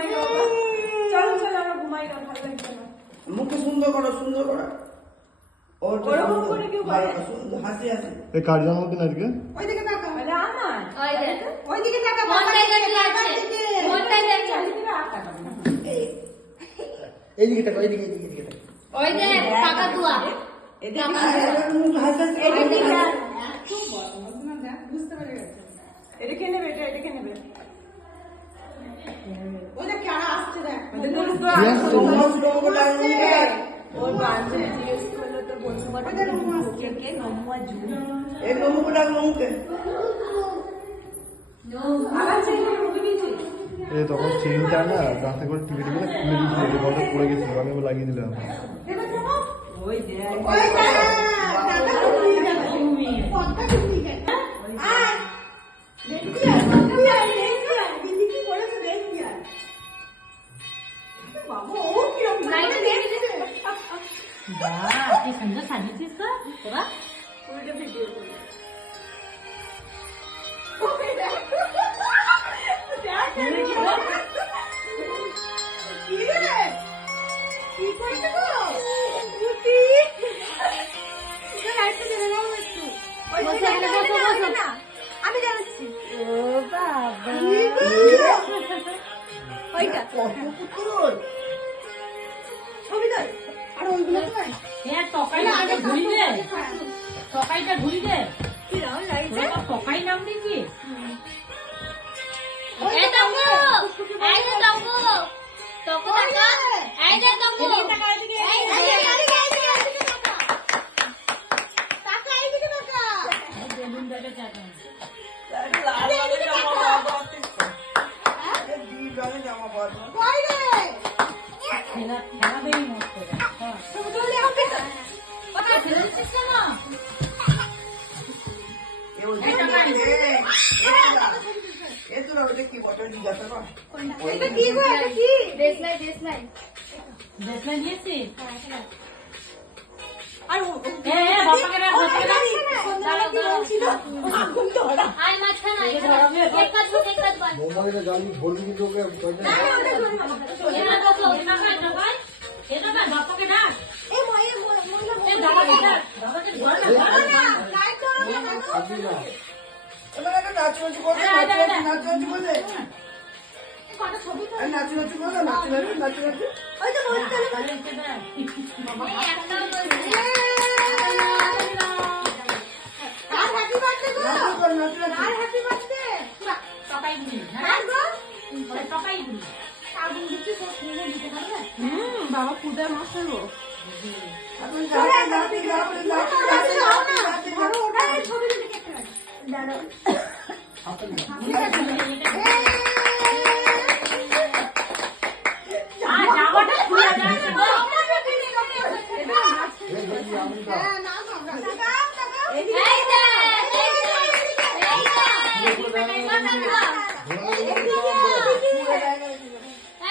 ঘুমাই না বাবা। চলো চলো আমরা ঘুমাই না, ভালো লাগছে না। মুখে সুন্দর করো, সুন্দর করো। ওরকম করে কেউ বলে? হাসি হাসি। এই কার জন্মদিন আজকে? ওইদিকে তাকা। বলে আমার? ওইদিকে তাকা। মনটাই দেখে আছে, মনটাই দেখে আছে। এইদিকে তাকাও, এইদিকে এইদিকে এইদিকে তাকাও। ওই যে টাকা দুয়া এদিকে মুখ হাসি হাসি করো। এদিকে বুঝতে পেরে গেছে। এদিকে নেবে, এটা এদিকে নেবে। ওইটা কারা আসছে দেখ। ওর বান্ধবী জিজ্ঞেস করলো তো বলতে পারো কে নমুয়া জুন। এই নমুকে ডাক, নমুকে। আবার চেনে মুখে দিয়েছি। এই তখন চেনটা না রাতে করে টিভি টিভিতে খুলে দিয়েছিল, বলতে পড়ে গেছিল, আমি আবার লাগিয়ে দিলাম। ওই দেখ। ওই টাকা টাকা নিয়ে যাবে তুমি। পদ্মা নিয়ে যাবে আর দেখি আর দিদি কি করেছে দেখি আর বাবা ও কি রকম লাইট দেখি বাহ কি সুন্দর সাজিয়েছিস তো তোরা। উল্টে ভিডিও করি। ওই দেখ কি রে কি করছ গো বুটি এটা লাইটটা জ্বালা নাও একটু ওই বসে এখানে বসো, বসো। না আমি জানাচ্ছি ও বাবা ওইটা কত পুতুল। ছবি ধর আর ওইগুলো তো নাই হ্যাঁ টকাইটা আগে ঘুরি দে, টকাইটা ঘুরি দে। কি রাও লাইটটা তোরা টকাই নাম দিবি। এই তঙ্গু এই যে তঙ্গু তঙ্গু টাকা এই যে তঙ্গু টাকা এদিকে এদিকে টাকা টাকা এদিকে টাকা বেলুন দেখে চাকা লাল রঙের জামা পরা আছে। এই দুই রঙের জামা পরা আছে। কই রে খেলা খেলা দেই মস্ত তুমি চলে যাও কেন ওটা খেলে দিচ্ছিস না। এ ওই এ তোরা ওটা কি বটল জিজ্ঞাসা কর। এটা কি গো এটা কি দেশ নাই দেখলে নিয়েছি। আর এ বাপাকে রাখ, বাপাকে রাখ। দাঁড়াও দাঁড়াও ছিল আগুন তো ওরা আয় মাঝখানে আয়, এক কাজ কর। মোবাইলে গাড়ি ভর্তি কিন্তু ওকে না না ওটা ধরে এটা কত টাকা টাকা এটা না বাপাকে ডাক। এই ময়ে মহিলা এ বাবাকে ডাক, বাবাকে ঘর না লাইট ধরো না আপনি না এবার একটা নাচি করবে, নাচি করবে। কত ছবি তো নাচি করবে, নাচি। ওই তো বলতে ভালো হচ্ছে না। এই একটাও বলছে আর হ্যাপি বার্থডে গো আর হ্যাপি বার্থডে টকাই ঘুরি আর গো টকাই ঘুরি। আগুন দিতে তো খেয়ে দিতে পারবে বাবা কুদার মাস্টার গো। এখন নাচি।